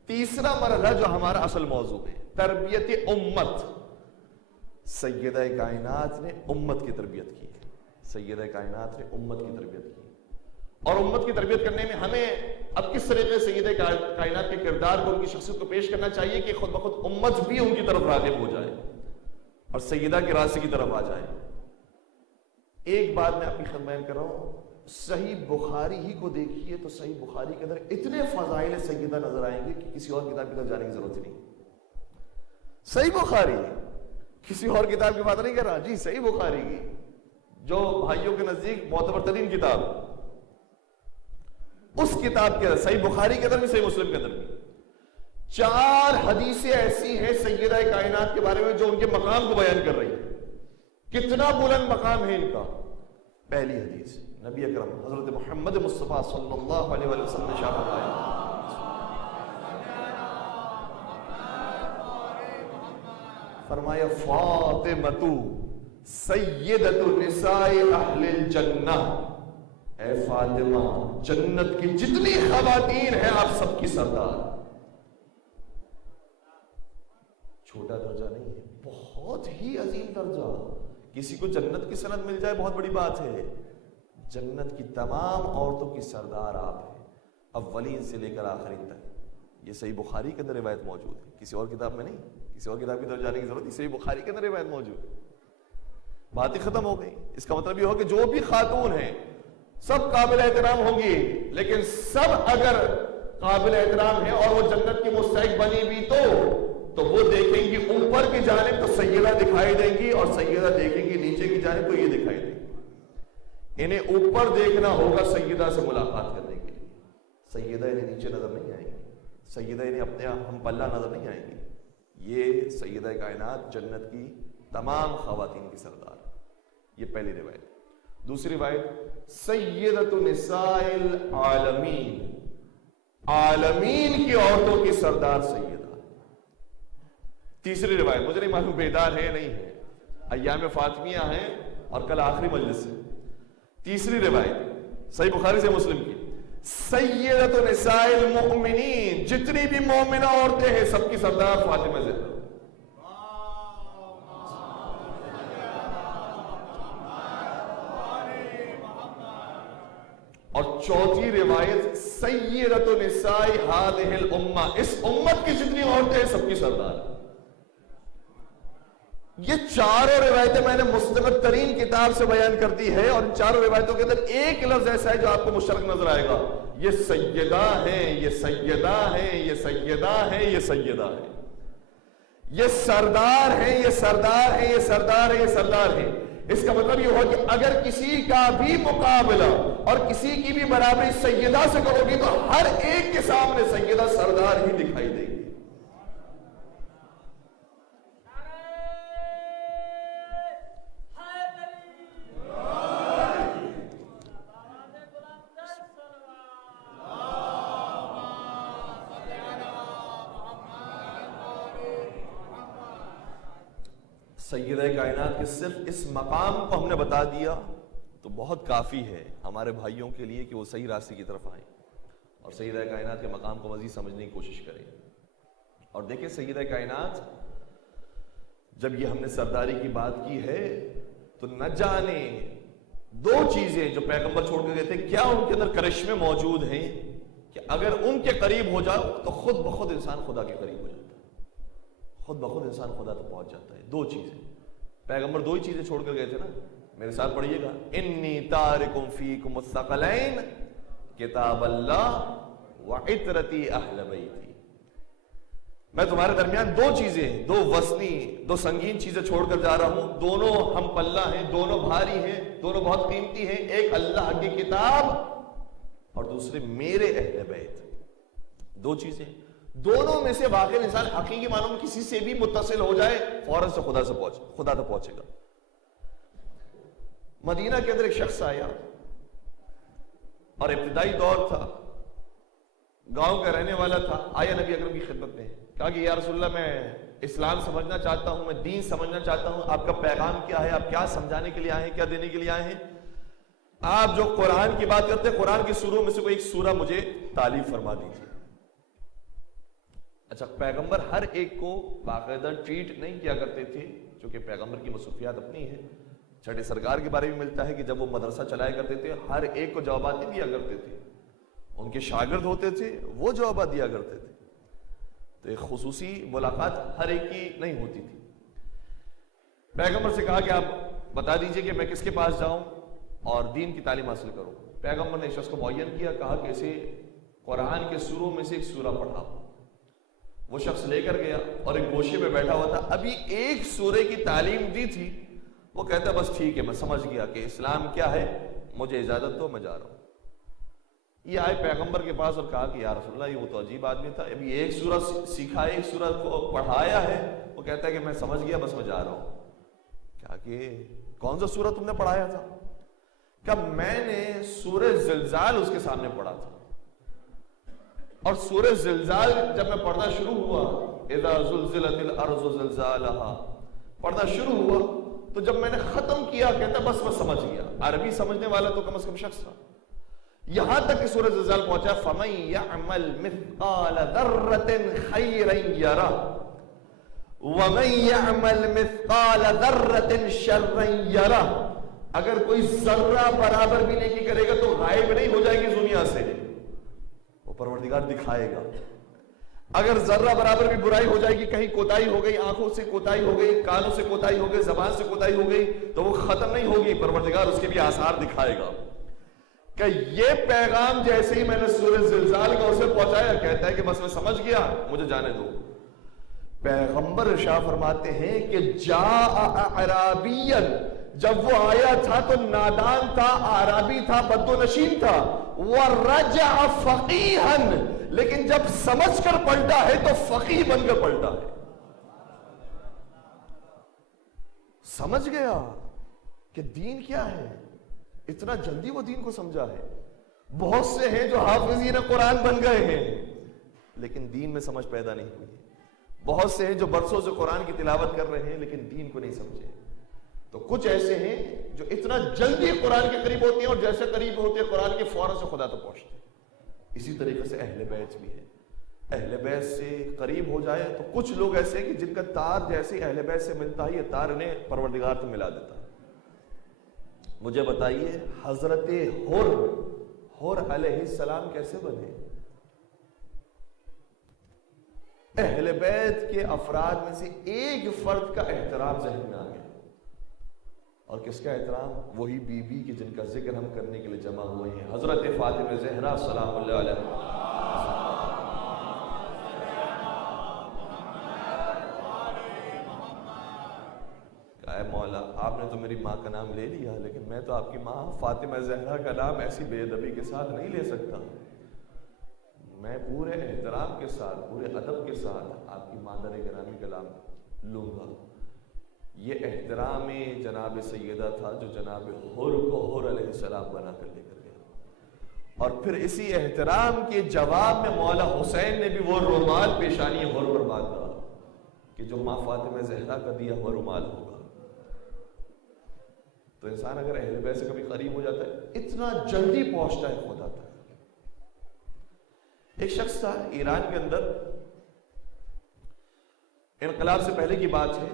تیسرا مرحلہ جو ہمارا اصل موضوع ہے، تربیت امت۔ سیدہ کائنات نے امت کی تربیت کی، سیدہ کائنات نے امت کی تربیت کی، اور امت کی تربیت کرنے میں ہمیں اب کس طریقے سے سید کائنات کے کردار کو، ان کی شخصیت کو پیش کرنا چاہیے کہ خود بخود امت بھی ان کی طرف راغب ہو جائے اور سیدہ کے راستے کی طرف آ جائے۔ ایک بات میں آپ کی خدمت کر رہا ہوں، صحیح بخاری ہی کو دیکھیے تو صحیح بخاری کے اندر اتنے فضائل سیدہ نظر آئیں گے کہ کسی اور کتاب کی طرف جانے کی ضرورت نہیں۔ صحیح بخاری، کسی اور کتاب کی بات نہیں کر رہا، جی صحیح بخاری کی، جو بھائیوں کے نزدیک معتبر ترین کتاب، اس کتاب کے اندر، صحیح بخاری کے اندر بھی صحیح مسلم کے اندر بھی 4 حدیثیں ایسی ہیں سیدہ کائنات کے بارے میں جو ان کے مقام کو بیان کر رہی ہیں۔ کتنا بلند مقام ہے ان کا۔ پہلی حدیث، نبی اکرم حضرت محمد مصطفیٰ صلی اللہ علیہ وسلم نے ارشاد فرمایا، فرمایا فاطمہ سیدۃ نساء اہل الجنہ، اے فاطمہ جنت کی جتنی خواتین ہیں آپ سب کی سردار۔ چھوٹا درجہ نہیں ہے، بہت ہی عظیم درجہ۔ کسی کو جنت کی سند مل جائے بہت بڑی بات ہے۔ جنت کی تمام عورتوں کی سردار آپ ہیں، اولین سے لے کر آخرین تک۔ یہ صحیح بخاری کے اندر روایت موجود ہے، کسی اور کتاب میں نہیں، کسی اور کتاب کی طرف جانے کی ضرورت نہیں، صحیح بخاری کے اندر روایت موجود ہے۔ بات ہی ختم ہو گئی۔ اس کا مطلب یہ ہو کہ جو بھی خاتون ہیں سب قابل احترام ہوں گی، لیکن سب اگر قابل احترام ہیں اور وہ جنت کی مستحق بنی بھی تو وہ دیکھیں گی اوپر کی جانب تو سیدہ دکھائی دیں گی، اور سیدہ دیکھیں گی نیچے کی جانب تو یہ دکھائی دیں گی۔ انہیں اوپر دیکھنا ہوگا سیدہ سے ملاقات کرنے کے لیے، سیدہ انہیں نیچے نظر نہیں آئیں گی، سیدہ انہیں اپنے ہم پلہ نظر نہیں آئیں گی۔ یہ سیدہ کائنات جنت کی تمام خواتین کی سردار۔ یہ پہلی روایت۔ دوسری روایت، سیدۃ نساء العالمین، عالمین کی عورتوں کی سردار سیدہ۔ تیسری روایت، مجھے نہیں معلوم بیدار ہے یا نہیں ہے، ایام فاطمیہ ہیں اور کل آخری مجلس ہے۔ تیسری روایت صحیح بخاری سے مسلم کی، سیدۃ نساء المؤمنین، جتنی بھی مومنہ عورتیں ہیں سب کی سردار فاطمہ زہرا۔ اور چوتھی روایت، سیدۃ نساء ہذہ الامہ، اس امت کی جتنی عورتیں ہیں سب کی سردار۔ یہ چاروں روایتیں میں نے مستند ترین کتاب سے بیان کر دی ہے، اور ان چاروں روایتوں کے اندر ایک لفظ ایسا ہے جو آپ کو مشترک نظر آئے گا، یہ سیدہ ہیں، یہ سیدہ ہیں، یہ سیدہ ہیں، یہ سیدہ ہیں، یہ سردار ہیں، یہ سردار ہیں، یہ سردار ہیں، یہ سردار ہیں۔ اس کا مطلب یہ ہوا کہ اگر کسی کا بھی مقابلہ اور کسی کی بھی برابری سیدہ سے کرو گی تو ہر ایک کے سامنے سیدہ سردار ہی دکھائی دے گی۔ سیدہ کائنات کے صرف اس مقام کو ہم نے بتا دیا تو بہت کافی ہے ہمارے بھائیوں کے لیے کہ وہ صحیح راستے کی طرف آئیں اور سیدہ کائنات کے مقام کو مزید سمجھنے کی کوشش کریں۔ اور دیکھیں سیدہ کائنات، جب یہ ہم نے سرداری کی بات کی ہے تو نہ جانے 2 چیزیں جو پیغمبر چھوڑ کے گئے تھے کیا ان کے اندر کرشمے موجود ہیں کہ اگر ان کے قریب ہو جاؤ تو خود بخود انسان خدا کے قریب ہو جاتا ہے، خود بخود انسان خدا تک پہنچ جاتا ہے۔ 2 چیزیں پیغمبر 2 ہی چیزیں چھوڑ کر گئے تھے نا، میرے ساتھ پڑھیے گا، انی تارکم فیکم الثقلین کتاب اللہ وعطرتی اہل بیتی، میں تمہارے درمیان 2 چیزیں، 2 وزنی 2 سنگین چیزیں چھوڑ کر جا رہا ہوں، دونوں ہم پلہ ہیں، دونوں بھاری ہیں، دونوں بہت قیمتی ہیں، ایک اللہ کی کتاب اور دوسرے میرے اہل بیت۔ 2 چیزیں، دونوں میں سے واقعی انسان حقیقی معنوں میں کسی سے بھی متصل ہو جائے فوراً سے خدا تک پہنچے گا۔ مدینہ کے اندر ایک شخص آیا اور ابتدائی دور تھا، گاؤں کا رہنے والا تھا، آیا نبی اکرم کی خدمت میں، کہا کہ یا رسول اللہ میں اسلام سمجھنا چاہتا ہوں، میں دین سمجھنا چاہتا ہوں، آپ کا پیغام کیا ہے، آپ کیا سمجھانے کے لیے آئے ہیں، کیا دینے کے لیے آئے ہیں؟ آپ جو قرآن کی بات کرتے ہیں قرآن کی سوروں میں سے کوئی ایک سورہ مجھے تعلیم فرما دیجیے۔ اچھا، پیغمبر ہر ایک کو باقاعدہ ٹریٹ نہیں کیا کرتے تھے، چونکہ پیغمبر کی مصروفیات اپنی ہیں، چھٹے سرکار کے بارے میں ملتا ہے کہ جب وہ مدرسہ چلایا کرتے تھے ہر ایک کو جوابات نہیں دیا کرتے تھے، ان کے شاگرد ہوتے تھے وہ جوابات دیا کرتے تھے، تو ایک خصوصی ملاقات ہر ایک کی نہیں ہوتی تھی۔ پیغمبر سے کہا کہ آپ بتا دیجئے کہ میں کس کے پاس جاؤں اور دین کی تعلیم حاصل کروں۔ پیغمبر نے شخص کو معین کیا، کہا کہ اسے قرآن کے سوروں میں سے ایک سورہ پڑھاؤ۔ وہ شخص لے کر گیا اور ایک گوشے میں بیٹھا ہوا تھا، ابھی ایک سورے کی تعلیم دی تھی، وہ کہتا بس ٹھیک ہے میں سمجھ گیا کہ اسلام کیا ہے، مجھے اجازت دو میں جا رہا ہوں۔ یہ آئے پیغمبر کے پاس اور کہا کہ یا رسول اللہ، یہ وہ تو عجیب آدمی تھا، ابھی ایک سورہ سیکھا، ایک سورہ کو پڑھایا ہے، وہ کہتا ہے کہ میں سمجھ گیا بس میں جا رہا ہوں۔ کہا کہ کون سا سورہ تم نے پڑھایا تھا؟ کہ میں نے سورہ زلزال اس کے سامنے پڑھا تھا، اور سورہ زلزال جب میں پڑھنا شروع ہوا، اذا زلزلت الارض زلزالہا پڑھنا شروع ہوا، تو جب میں نے ختم کیا کہتا بس میں سمجھ گیا۔ عربی سمجھنے والا تو کم از کم شخص تھا، یہاں تک کہ سورہ زلزال پہنچا فَمَن يَعْمَلْ مِثْقَالَ ذَرَّةٍ خَيْرًا يَرَهُ وَمَن يَعْمَلْ مِثْقَالَ ذَرَّةٍ شَرًّا يَرَهُ۔ اگر کوئی ذرہ برابر بھی نیکی کرے گا تو غائب نہیں ہو جائے گی دنیا سے، وہ پروردگار دکھائے گا۔ اگر ذرہ برابر بھی برائی ہو جائے گی، کہیں کوتاہی ہو گئی، آنکھوں سے کوتاہی ہو گئی، کانوں سے کوتاہی ہو گئی، زبان سے کوتاہی ہو گئی، تو وہ ختم نہیں ہوگی، پروردگار اس کے بھی آثار دکھائے گا۔ کہ یہ پیغام جیسے ہی میں نے سورہ زلزال کا اسے پہنچایا، کہتا ہے کہ بس میں سمجھ گیا، مجھے جانے دو۔ پیغمبر ارشاد فرماتے ہیں کہ جاء اعرابیا، جب وہ آیا تھا تو نادان تھا، اعرابی تھا، بدونشین تھا، ورجع فقیہا، لیکن جب سمجھ کر پلٹا ہے تو فقیہ بن کر پلٹا ہے۔ سمجھ گیا کہ دین کیا ہے، اتنا جلدی وہ دین کو سمجھا ہے۔ بہت سے ہیں جو حافظین قرآن بن گئے ہیں لیکن دین میں سمجھ پیدا نہیں ہوئی، بہت سے ہیں جو برسوں سے قرآن کی تلاوت کر رہے ہیں لیکن دین کو نہیں سمجھے۔ تو کچھ ایسے ہیں جو اتنا جلدی قرآن کے قریب ہوتے ہیں اور جیسے قریب ہوتے ہیں قرآن کے فوراً سے خدا تو پہنچتے ہیں۔ اسی طریقے سے اہل بیت بھی ہے، اہل بیت سے قریب ہو جائے تو کچھ لوگ ایسے ہیں کہ جن کا تار جیسے اہل بیت سے ملتا ہے، یہ تار انہیں پروردگار سے ملا دیتا ہے۔ مجھے بتائیے حضرت حر علیہ السلام کیسے بنے؟ اہل بیت کے افراد میں سے ایک فرد کا احترام ذہن میں آ گیا، اور کس کا احترام؟ وہی بی بی کے جن کا ذکر ہم کرنے کے لیے جمع ہوئے ہیں، حضرت فاطمہ زہرا سلام اللہ علیہ۔ اے مولا، آپ نے تو میری ماں کا نام لے لیا لیکن میں تو آپ کی ماں فاطمہ زہرا کا نام ایسی بے ادبی کے ساتھ نہیں لے سکتا، میں پورے احترام کے ساتھ، پورے ادب کے ساتھ آپ کی مادر گرامی کا نام لوں گا۔ یہ احترام جناب سیدہ تھا جو جناب حر کو حر علیہ السلام بنا کر لے کر گیا، اور پھر اسی احترام کے جواب میں مولا حسین نے بھی وہ رومال پیشانی حر پر باندھا کہ جو ماں فاطمہ زہرا کا دیا ہوا رومال ہوگا۔ تو انسان اگر اہل بیت سے کبھی قریب ہو جاتا ہے اتنا جلدی پہنچتا ہے خدا تک۔ ایک شخص تھا ایران کے اندر، انقلاب سے پہلے کی بات ہے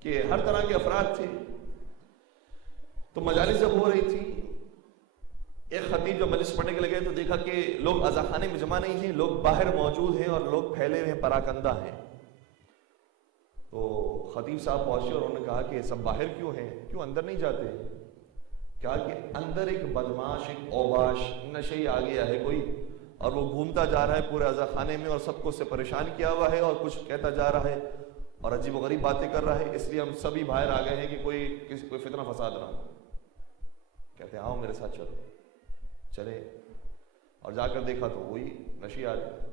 کہ ہر طرح کے افراد تھے، تو مجالس جب ہو رہی تھی، ایک خطیب جب مجلس پڑھنے کے لگے تو دیکھا کہ لوگ عزاخانے میں جمع نہیں ہیں، لوگ باہر موجود ہیں اور لوگ پھیلے ہوئے ہیں، پراکندہ ہیں۔ تو خطیب صاحب پہنچے اور انہوں نے کہا کہ سب باہر کیوں ہیں، کیوں اندر نہیں جاتے؟ کہا کہ اندر ایک بدماش، ایک اوباش نشئی آ گیا ہے کوئی، اور وہ گھومتا جا رہا ہے پورے عزاخانے میں اور سب کو اس سے پریشان کیا ہوا ہے اور کچھ کہتا جا رہا ہے اور عجیب و غریب باتیں کر رہا ہے، اس لیے ہم سبھی باہر آ گئے ہیں کہ کوئی فتنہ فساد نہ ہو۔ کہتے ہیں آؤ میرے ساتھ چلو، چلے، اور جا کر دیکھا تو وہی نشئی آدمی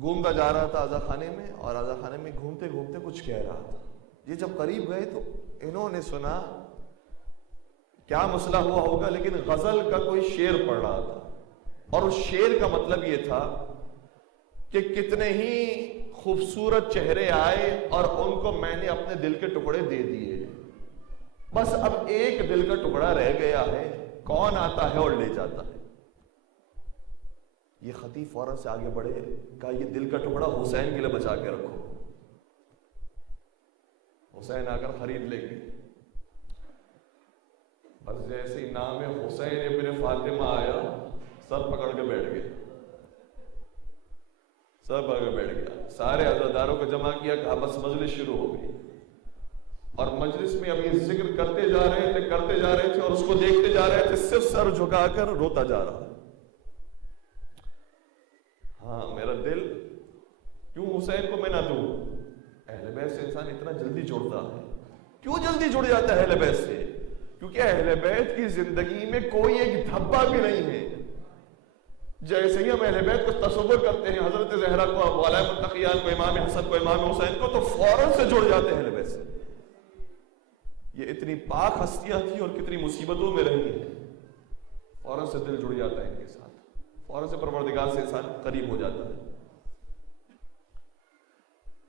گھومتا جا رہا تھا عزاخانے میں، اور عزاخانے میں گھومتے گھومتے کچھ کہہ رہا تھا۔ یہ جب قریب گئے تو انہوں نے سنا، کیا مسئلہ ہوا ہوگا، لیکن غزل کا کوئی شعر پڑھ رہا تھا، اور اس شعر کا مطلب یہ تھا کہ کتنے ہی خوبصورت چہرے آئے اور ان کو میں نے اپنے دل کے ٹکڑے دے دیے، بس اب ایک دل کا ٹکڑا رہ گیا ہے، کون آتا ہے اور لے جاتا ہے۔ یہ خطیب فوراً سے آگے بڑھے، کہا یہ دل کا ٹکڑا حسین کے لیے بچا کے رکھو۔ حسین آ کر خرید لے گئے، اور جیسے ہی نام حسین ابن فاطمہ آیا سر پکڑ کے بیٹھ گئے، سر پکڑ کے بیٹھ گیا، سارے عزاداروں کو جمع کیا، کہا بس مجلس شروع ہو گئی، اور مجلس میں اب یہ ذکر کرتے جا رہے تھے اور اس کو دیکھتے جا رہے تھے، صرف سر جھکا کر روتا جا رہا۔ ہاں میرا دل کیوں حسین کو میں نہ دوں؟ اہل بیت سے انسان اتنا جلدی جڑتا ہے، کیوں جلدی جڑ جاتا ہے اہل بیت سے؟ کیونکہ اہل بیت کی زندگی میں کوئی ایک دھبا بھی نہیں ہے۔ جیسے ہی ہم اہل بیت کو تصور کرتے ہیں، حضرت زہرا کو، والد متقیان کو، امام حسن کو، امام حسین کو، تو فوراً سے جڑ جاتے ہیں اہل بیت سے۔ یہ اتنی پاک ہستیاں تھیں اور کتنی مصیبتوں میں رہی ہیں، فوراً سے دل جڑ جاتا ہے ان کے ساتھ، فوراً سے پروردگار سے انسان قریب ہو جاتا ہے۔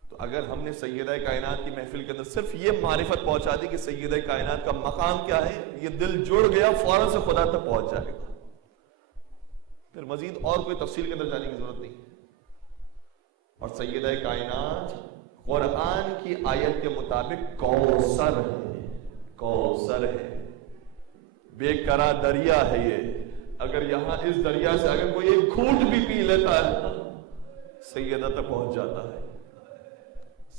تو اگر ہم نے سیدہ کائنات کی محفل کے اندر صرف یہ معرفت پہنچا دی کہ سیدہ کائنات کا مقام کیا ہے، یہ دل جڑ گیا، فوراً سے خدا تک پہنچ جائے گا، پھر مزید اور کوئی تفصیل کے اندر جانے کی ضرورت نہیں۔ اور سیدہ کائنات قرآن کی آیت کے مطابق کوثر ہے، کوثر ہے، بے کرا دریا ہے یہ، اگر یہاں اس دریا سے اگر کوئی ایک گھونٹ بھی پی لیتا ہے سیدہ تک پہنچ جاتا ہے،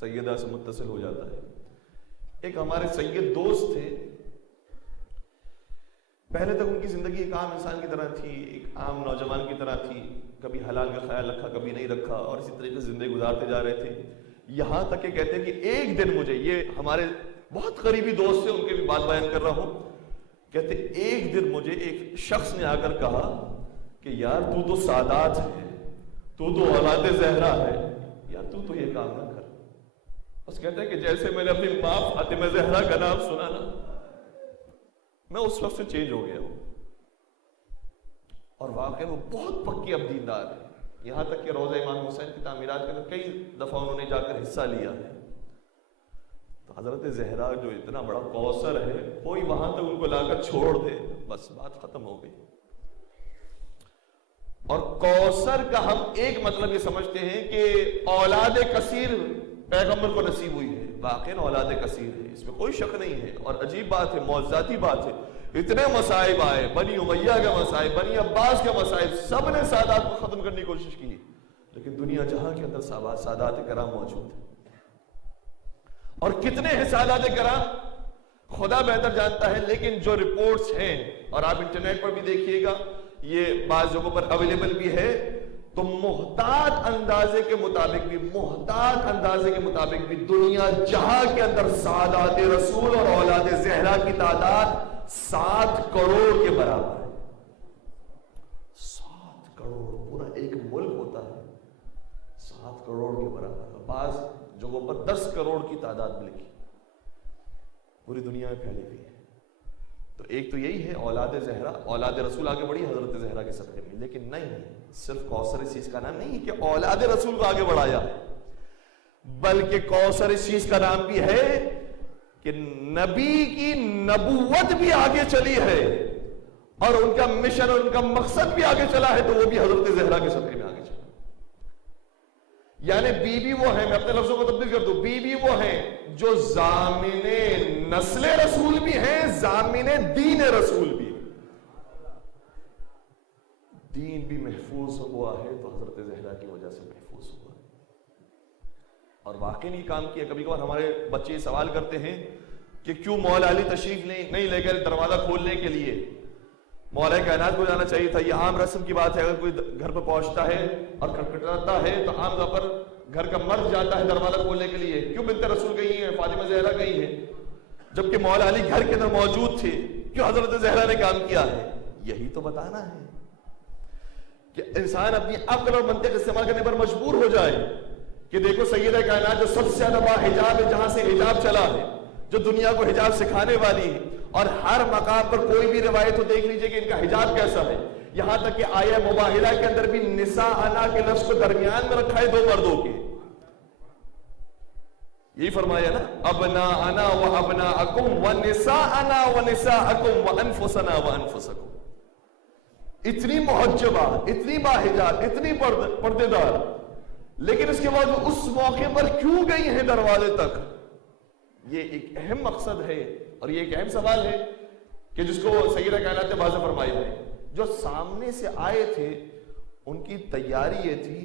سیدہ سے متصل ہو جاتا ہے۔ ایک ہمارے سید دوست تھے، پہلے تک ان کی زندگی ایک عام انسان کی طرح تھی، ایک عام نوجوان کی طرح تھی، کبھی حلال کا خیال رکھا کبھی نہیں رکھا، اور اسی طریقے سے زندگی گزارتے جا رہے تھے، یہاں تک کہ کہتے ہیں کہ ایک دن مجھے، یہ ہمارے بہت قریبی دوست سے ان کے بھی بات بیان کر رہا ہوں، کہتے ایک دن مجھے ایک شخص نے آ کر کہا کہ یار تو تو سادات ہے، تو تو اولاد زہرا ہے، یار تو یہ کام نہ کر۔ بس کہتے ہیں کہ جیسے میں نے اپنی ماں فاطمہ زہرا کا نام سنا نا، میں اس وقت سے چینج ہو گیا ہوں، اور واقعی وہ بہت پکی اب دیندار ہے، یہاں تک کہ روضہ امام حسین کی تعمیرات کے اندر کئی دفعہ انہوں نے جا کر حصہ لیا ہے۔ تو حضرت زہرا جو اتنا بڑا کوثر ہے، کوئی وہاں تک ان کو لا کر چھوڑ دے، بس بات ختم ہو گئی۔ اور کوثر کا ہم ایک مطلب یہ سمجھتے ہیں کہ اولاد کثیر پیغمبر کو نصیب ہوئی ہے، واقعی اولاد کثیر ہے، اس میں کوئی شک نہیں ہے، اور عجیب بات ہے، معجزاتی بات ہے، اتنے مصائب آئے، بنی امیہ کے مصائب، بنی عباس کے مصائب، سب نے سادات کو ختم کرنے کی کوشش کی، لیکن دنیا جہاں کے اندر سادات کرام موجود ہیں، اور کتنے ہیں سادات کرام خدا بہتر جانتا ہے، لیکن جو رپورٹس ہیں، اور آپ انٹرنیٹ پر بھی دیکھیے گا، یہ بعض جگہوں پر اویلیبل بھی ہے، تو محتاط اندازے کے مطابق بھی دنیا جہاں کے اندر سادات رسول اور اولاد زہرا کی تعداد 7 کروڑ کے برابر ہے۔ 7 کروڑ، پورا ایک ملک ہوتا ہے 7 کروڑ کے برابر، بعض جگہوں پر 10 کروڑ کی تعداد ملکی، پوری دنیا میں پھیلی ہوئی ہے۔ تو ایک تو یہی ہے اولاد زہرا، اولاد رسول آگے بڑھی حضرت زہرا کے صدقے میں، لیکن نہیں، صرف کوثر اس چیز کا نام نہیں کہ اولاد رسول کو آگے بڑھایا، بلکہ کوثر اس چیز کا نام بھی ہے کہ نبی کی نبوت بھی آگے چلی ہے، اور ان کا مشن اور ان کا مقصد بھی آگے چلا ہے، تو وہ بھی حضرت زہرا کے صدقے میں آگے چلا۔ یعنی بی بی وہ ہیں، میں اپنے لفظوں کو تبدیل کر دوں، بی بی وہ ہیں جو ضامن نسل رسول بھی ہیں، ضامن دین رسول بھی، دین بھی محفوظ ہوا ہے تو حضرت زہرا کی وجہ سے محفوظ ہوا ہے۔ اور واقعی نہیں کام کیا، کبھی کبھار ہمارے بچے سوال کرتے ہیں کہ کیوں مولا علی تشریف نہیں لے گئے دروازہ کھولنے کے لیے، مولا کائنات کو جانا چاہیے تھا، یہ عام رسم کی بات ہے، اگر کوئی گھر پہ پہنچتا ہے اور کھٹکھٹاتا ہے تو عام طور پر گھر کا مرد جاتا ہے دروازہ کھولنے کے لیے، کیوں بنت رسول گئی ہیں، فاطمہ زہرا گئی ہیں، جبکہ مولا علی گھر کے اندر موجود تھے، کیوں حضرت زہرا نے کام کیا ہے؟ یہی تو بتانا ہے کہ انسان اپنی عقل اور منطق استعمال کرنے پر مجبور ہو جائے کہ دیکھو سیدہ کائنات جو سب سے زیادہ باحجاب ہے، جہاں سے حجاب چلا ہے، جو دنیا کو حجاب سکھانے والی ہے، اور ہر مقام پر کوئی بھی روایت ہو دیکھ لیجئے کہ ان کا حجاب کیسا ہے، یہاں تک کہ آیہ مباہلہ کے اندر بھی نساءنا کے لفظ کو درمیان میں رکھا ہے 2 مردوں کے، یہی فرمایا نا، ابناءنا و ابناءکم و نساءنا و نساءکم و انفسنا و انفسکم، اتنی محجبہ، اتنی باحجاب، اتنی پردے دار، لیکن اس کے بعد وہ اس موقع پر کیوں گئی ہیں دروازے تک؟ یہ ایک اہم مقصد ہے، اور یہ ایک اہم سوال ہے کہ جس کو سیدہ کائنات نے واضح فرمائی ہے. جو سامنے سے آئے تھے ان کی تیاری یہ تھی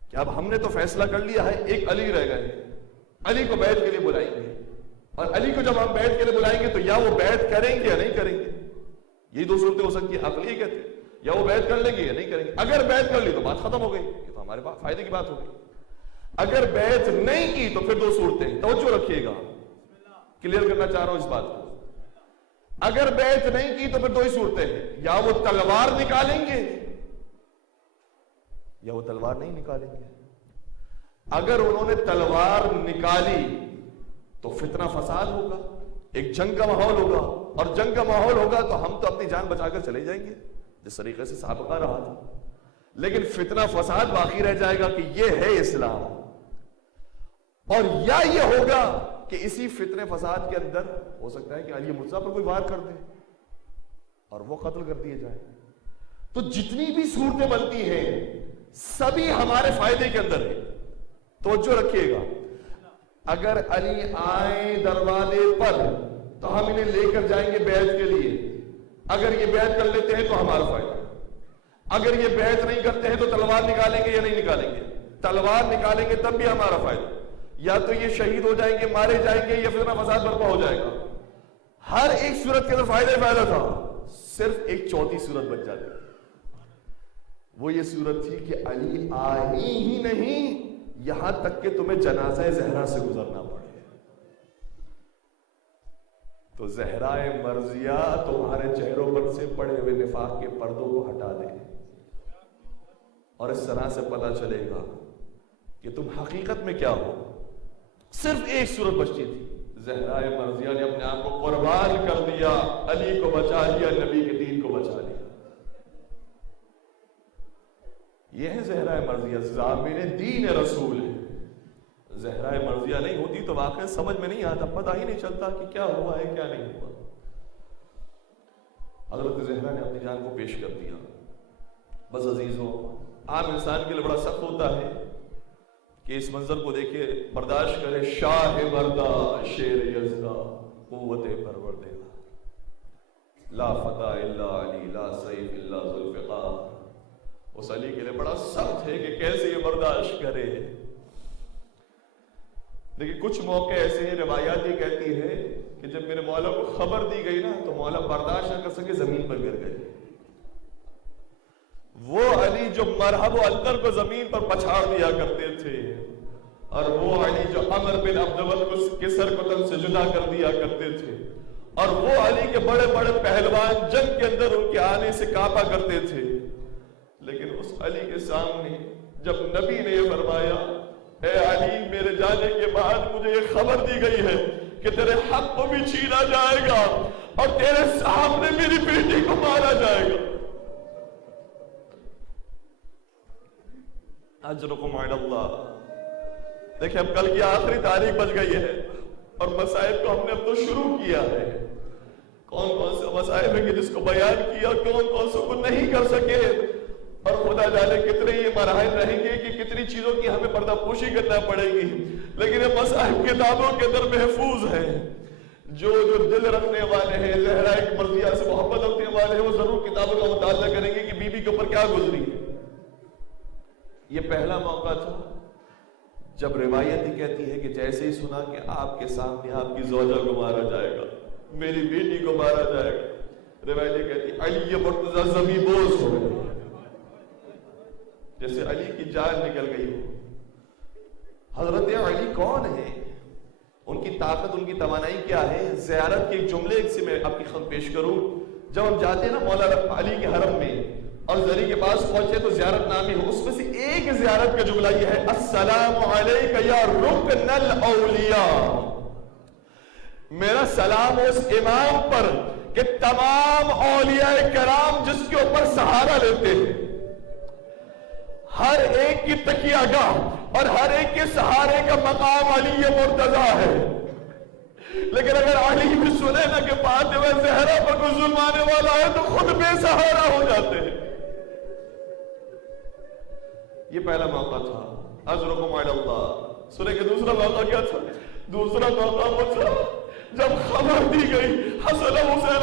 کہ اب ہم نے تو فیصلہ کر لیا ہے، ایک علی رہ گئے، علی کو بیعت کے لیے بلائیں گے، اور علی کو جب ہم بیعت کے لیے بلائیں گے تو یا وہ بیعت کریں گے یا نہیں کریں گے. یہی دو صورتیں ہو سکتی ہیں. عقلی کہتے ہیں یا وہ بیعت کر لیں گے یا نہیں کریں گے. اگر بیعت کر لی تو بات ختم ہو گئی، یہ تو ہمارے پاس فائدے کی بات ہو گئی. اگر بیعت نہیں کی تو پھر دو صورتیں، توجہ رکھیے گا، کلیئر کرنا چاہ رہا ہوں اس بات کو. اگر بیعت نہیں کی تو پھر دو ہی صورتیں ہیں، یا وہ تلوار نکالیں گے یا وہ تلوار نہیں نکالیں گے. اگر انہوں نے تلوار نکالی تو فتنہ فساد ہوگا، ایک جنگ کا ماحول ہوگا، اور جنگ کا ماحول ہوگا تو ہم تو اپنی جان بچا کر چلے جائیں گے جس طریقے سے سابقہ رہا تھا. لیکن فتنہ فساد باقی رہ جائے گا کہ یہ ہے اسلام. اور یا یہ ہوگا کہ اسی فتنے فساد کے اندر ہو سکتا ہے کہ علی مرزا پر کوئی وار کر دے اور وہ قتل کر دیے جائے. تو جتنی بھی صورتیں بنتی ہیں سبھی ہمارے فائدے کے اندر ہے. توجہ رکھیے گا. اگر علی آئیں دروازے پر تو ہم انہیں لے کر جائیں گے بیعت کے لیے. اگر یہ بیعت کر لیتے ہیں تو ہمارا فائدہ. اگر یہ بیعت نہیں کرتے ہیں تو تلوار نکالیں گے یا نہیں نکالیں گے. تلوار نکالیں گے تب بھی ہمارا فائدہ. یا تو یہ شہید ہو جائیں گے، مارے جائیں گے، یا فتنہ فساد برپا ہو جائے گا. ہر ایک صورت کے اندر فائدہ ہی فائدہ تھا. صرف ایک چوتھی صورت بچ جاتی. وہ یہ صورت تھی کہ علی آئی ہی نہیں یہاں تک کہ تمہیں جنازہ زہرا سے گزرنا پڑے. تو زہرا مرضیہ تمہارے چہروں پر سے پڑے ہوئے نفاق کے پردوں کو ہٹا دے، اور اس طرح سے پتہ چلے گا کہ تم حقیقت میں کیا ہو. صرف ایک صورت بچتی تھی. زہرا مرضیہ نے اپنے آپ کو قربان کر دیا، علی کو بچا لیا، نبی کے دین کو بچا لیا. یہ ہے زہرا مرضیہ، ضامن دین رسول ہے. زہرا مرضیہ نہیں ہوتی تو واقعی سمجھ میں نہیں آتا، پتہ ہی نہیں چلتا کہ کیا ہوا ہے کیا نہیں ہوا. حضرت زہرا نے اپنی جان کو پیش کر دیا. بس عزیزوں، عام انسان کے لیے بڑا سخت ہوتا ہے کہ اس منظر کو دیکھے برداشت کرے. شاہ مردہ شیر یزدہ قوت پروردگار، لا فتح الا علی، لا سیف الا ذوالفقار. اس علی کے لیے بڑا سخت ہے کہ کیسے یہ برداشت کرے. لیکن کچھ موقع ایسے ہیں، روایات یہ کہتی ہے کہ جب میرے مولا کو خبر دی گئی نا تو مولا برداشت نہ کر سکے، زمین پر گر گئے. وہ علی جو مرحب و اندر کو زمین پر پچھاڑ دیا کرتے تھے، اور وہ علی جو عمر بن عبدالود کے سر کو تن سے جدا کر دیا کرتے تھے، اور وہ علی کے بڑے بڑے پہلوان جنگ کے اندر ان کے آنے سے کانپا کرتے تھے. لیکن اس علی کے سامنے جب نبی نے یہ فرمایا، اے علی میرے جانے کے بعد مجھے یہ خبر دی گئی ہے کہ تیرے حق کو بھی چھینا جائے گا اور تیرے سامنے میری بیٹی کو مارا جائے گا. اجرکم علی اللہ. دیکھیں اب کل کی آخری تاریخ بچ گئی ہے اور مصائب کو ہم نے اب تو شروع کیا ہے. کون کون سے مصائب ہے کہ جس کو بیان کیا، کون کون سے کو نہیں کر سکے، اور خدا جانے کتنے یہ مراحل رہیں گے کہ کتنی چیزوں کی ہمیں پردہ پوشی کرنا پڑے گی. لیکن یہ مصائب کتابوں کے اندر محفوظ ہیں. جو دل رکھنے والے ہیں، زہرا مرضیہ سے محبت رکھنے والے ہیں، وہ ضرور کتابوں کا مطالعہ کریں گے کہ بی بی کے اوپر کیا گزری ہے. یہ پہلا موقع تھا جب روایت ہی کہتی ہے کہ جیسے ہی سنا کہ آپ کے سامنے آپ کی زوجہ کو مارا جائے گا، میری بیٹی کو مارا جائے گا، روایت یہ کہتی علی مرتضی زمین بوس ہو گئے، جیسے علی کی جان نکل گئی ہو. حضرت علی کون ہے؟ ان کی طاقت، ان کی توانائی کیا ہے؟ زیارت کے ایک جملے سے میں آپ کی خدمت پیش کروں. جب ہم جاتے ہیں نا مولا علی کے حرم میں اور زری کے پاس پہنچے تو زیارت نامی ہو، اس میں سے ایک زیارت کا جملہ یہ ہے، السلام علیک یا رکن الاولیاء. میرا سلام اس امام پر کہ تمام اولیاء کرام جس کے اوپر سہارا لیتے ہیں، ہر ایک کی تکیہ گاہ اور ہر ایک کے سہارے کا مقام علی مرتضی ہے. لیکن اگر علی بھی سنے نا کہ فاطمہ زہرا پر کوئی ظلم آنے والا ہے تو خود بے سہارا ہو جاتے ہیں. یہ پہلا موقع تھا. اجرکم علی اللہ. سنے کہ دوسرا موقع کیا تھا؟ دوسرا موقع وہ تھا جب خبر دی گئی حسن حسین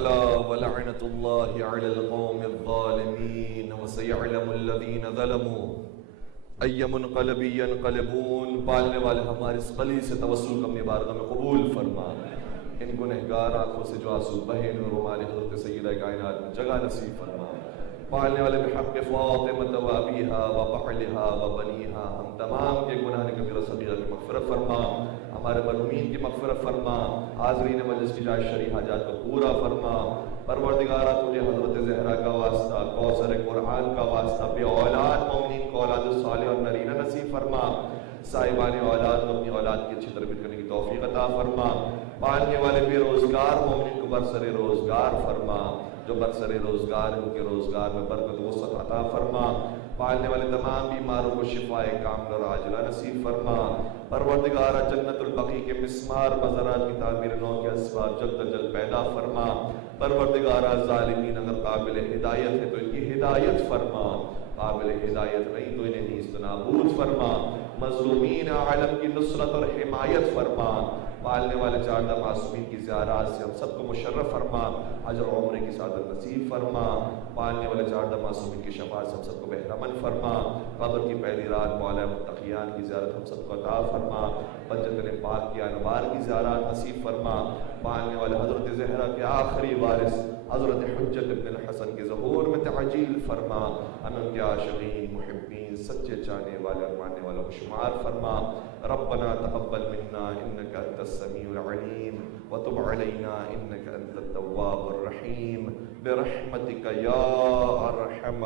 ألا ولعنة الله على القوم الظالمين وسيعلم الذين ظلموا أي منقلب ينقلبون. پالنے والے ہمارے اس قلی سے توسل اپنی بارگاہ میں قبول فرما. ان گنہگار آنکھوں سے جو آنسو بہے نور رومان حضرت سیدہ کائنات میں جگہ نصیب فرما. پالنے والے بحق فاطمہ و ابیہا و بعلہا و بنیہا ہم تمام کے گناہ کبیرہ صغیرہ کی مغفرت فرما. ہمارے مرحومین کی مغفرت فرما. حاضرین مجلس کی جائز شرعی حاجات کو پورا فرما. پروردگارہ تجھے حضرت زہرا کا واسطہ، کوثر قرآن کا واسطہ، بے اولاد مومنین کو اولاد صالح اور نرینہ نصیب فرما. صاحبان اولاد کو اپنی اولاد کی اچھی تربیت کرنے کی توفیق عطا فرما. پالنے والے بے روزگار مومنین کو برسر روزگار فرما. جو برسر روزگار ان کے روزگار میں برکت وسعت عطا فرما. پالنے والے تمام بیماروں کو شفاء کاملہ اور عاجلہ نصیب فرما. پروردگارہ جنت البقیع کے مسمار مزارات کی تعمیر نو کے اسباب جلد از جلد پیدا فرما. پروردگارہ ظالمین اگر قابل ہدایت ہے تو ان کی ہدایت فرما، قابل ہدایت نہیں تو انہیں نیست نابود فرما. مظلومین عالم کی نصرت اور حمایت فرما. پالنے والے چاردہ معصومین کی زیارات سے ہم سب کو مشرف فرما. اجر و عمرے کی سعادت نصیب فرما. پالنے والے چاردہ معصومین کی شفاعت سے ہم سب کو بہرمند فرما. قبر کی پہلی رات مولا متقیان کی زیارت ہم سب کو عطا فرما. بجت پاک کی انوار کی زیارات نصیب فرما. پالنے والے حضرت زہرا کے آخری وارث حضرت حجت ابن الحسن کے ظہور میں تعجیل فرما. ہمیں ان کے عاشقین، محبین، سچے چاہنے والے اور ماننے والوں کو شمار فرما. ربنا تقبل منا انك انت السميع العليم وتب علينا انك انت التواب الرحيم برحمتك يا ارحم